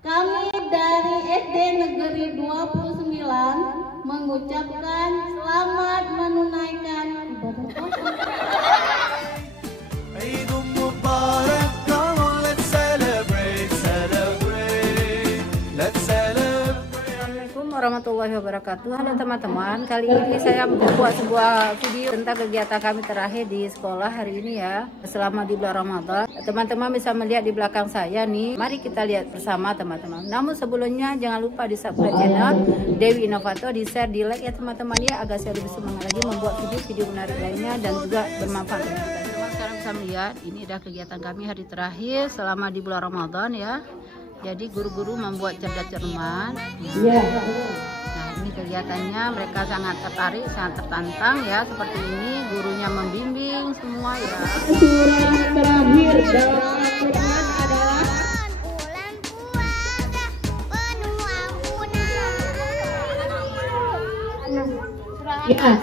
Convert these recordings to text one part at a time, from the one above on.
Kami dari SD Negeri 29 mengucapkan selamat menunaikan ibadah puasa. Warahmatullahi wabarakatuh. Halo teman-teman, kali ini saya membuat sebuah video tentang kegiatan kami terakhir di sekolah hari ini ya, selama di bulan Ramadan. Teman-teman bisa melihat di belakang saya nih, mari kita lihat bersama teman-teman. Namun sebelumnya jangan lupa di subscribe channel Dewi Inovator, di share, di like ya teman-teman ya, agar saya lebih semangat lagi membuat video-video menarik lainnya dan juga bermanfaat bagi kita. Sekarang bisa melihat ini adalah kegiatan kami hari terakhir selama di bulan Ramadan ya. Jadi guru-guru membuat cerdas cermat. Nah ini kegiatannya mereka sangat tertarik, sangat tertantang ya. Seperti ini gurunya membimbing semua ya. Surah terakhir dalam Al-Quran adalah ya,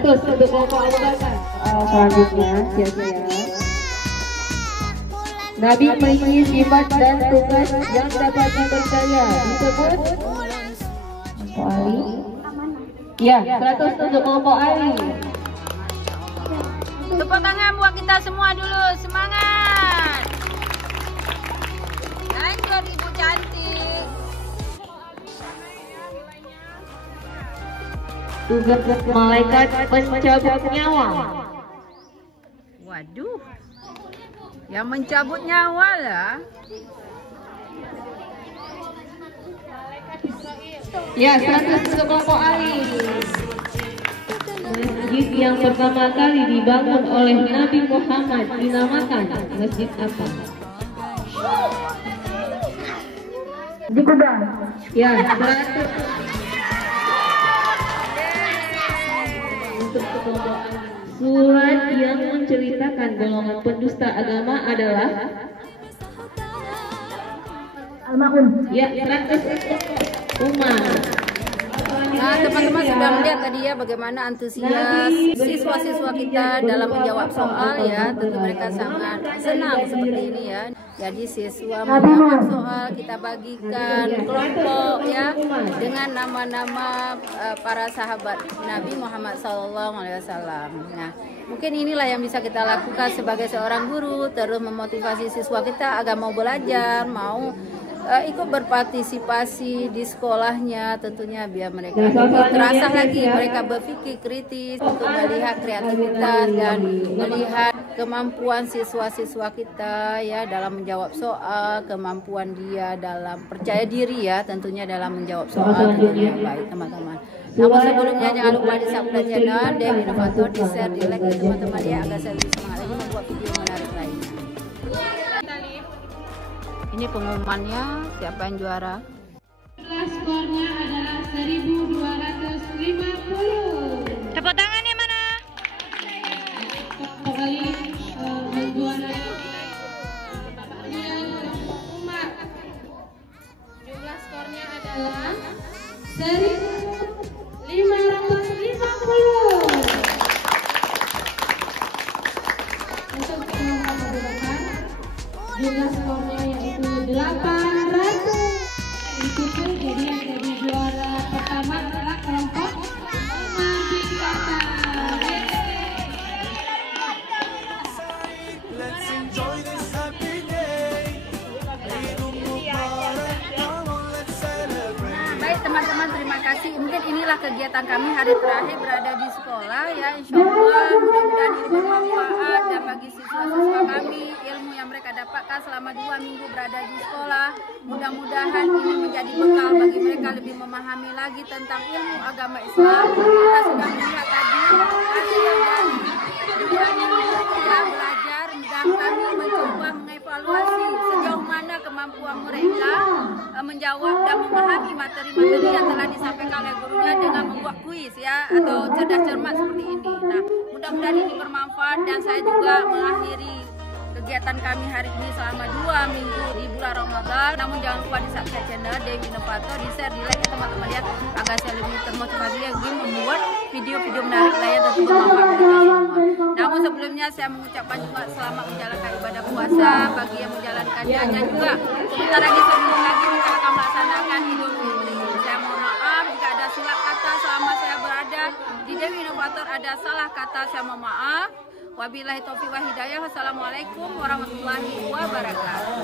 terus untuk kelompok Al-Baqarah. Selanjutnya siap-siap. Nabi memiliki sifat dan tugas yang dapat dipercaya disebut kelompok Ali. Ya, 100 untuk kelompok Ali. Tepuk tangan buat kita semua dulu, semangat. Lanjut ibu cantik. Tugas malaikat pencabut nyawa. Waduh, yang mencabut nyawa lah. Ya, 100 untuk kelompok Ali. Masjid yang pertama kali dibangun oleh Nabi Muhammad dinamakan Masjid apa? Di Kuba. Ya, 100 untuk kelompok Ali. Surat yang menceritakan golongan pendusta agama adalah Al-Ma'un. Ya, 100 Umar. Nah teman-teman sudah melihat tadi ya bagaimana antusias siswa-siswa kita dalam menjawab soal ya. Tentu mereka sangat senang seperti ini ya. Jadi siswa menjawab soal kita bagikan kelompok ya dengan nama-nama para sahabat Nabi Muhammad SAW. Nah mungkin inilah yang bisa kita lakukan sebagai seorang guru, terus memotivasi siswa kita agar mau belajar, mau ikut berpartisipasi di sekolahnya, tentunya biar mereka terasa lagi, mereka berpikir kritis untuk melihat kreativitas dan melihat kemampuan siswa-siswa kita ya dalam menjawab soal, kemampuan dia dalam percaya diri ya, tentunya dalam menjawab soal tentunya baik teman-teman. Namun sebelumnya jangan lupa di subscribe channel Dewi Inovator, di share, di like ya teman-teman ya, agar saya lebih semangat lagi membuat video menarik lainnya. Ini pengumumannya, siapa yang juara? Skornya adalah 1250. Tepuk tangan yang mana? Kembali menjuarai Umar. Jumlah skornya adalah 1550. Untuk kelompok jumlah skornya yaitu 800. Ditutup, jadi yang jadi juara pertama adalah kelompok Madikata. Baik teman-teman, terima kasih. Mungkin inilah kegiatan kami hari terakhir berada di sekolah ya. Insya Allah mudah-mudahan ini bermanfaat dan bagi siswa-siswa kami ilmu yang mereka dapatkan selama 2 minggu berada di sekolah. Mudah-mudahan ini menjadi bekal bagi mereka lebih memahami lagi tentang ilmu agama Islam. Kita sudah melihat tadi hasil dari 2 minggu ya belajar, dan kami mencoba mengevaluasi sejauh mana kemampuan mereka menjawab dan memahami materi-materi yang telah disampaikan oleh gurunya dengan membuat kuis ya atau cerdas cermat seperti ini. Nah, mudah-mudahan ini bermanfaat dan saya juga mengakhiri kegiatan kami hari ini selama 2 minggu di bulan Ramadan. Namun jangan lupa di subscribe channel Dewi Inovator, di share, di like ya teman-teman ya, agar saya lebih termotivasi lagi membuat video-video menarik lain dan bermanfaat bagi kita semua. Namun sebelumnya saya mengucapkan juga selamat menjalankan ibadah puasa bagi yang menjalankannya, dan juga sebentar lagi sebelum lagi fatur ada salah kata saya mohon maaf. Wabillahi taufiq wa hidayah. Wassalamualaikum warahmatullahi wabarakatuh.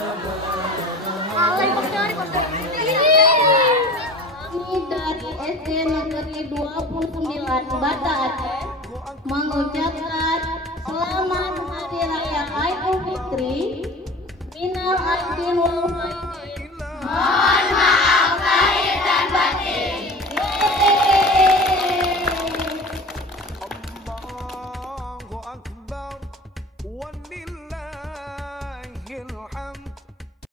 Ini dari SD Negeri 29 Bata Aceh mengucapkan selamat Hari Raya Idul Fitri. Minal aidin wal faizin.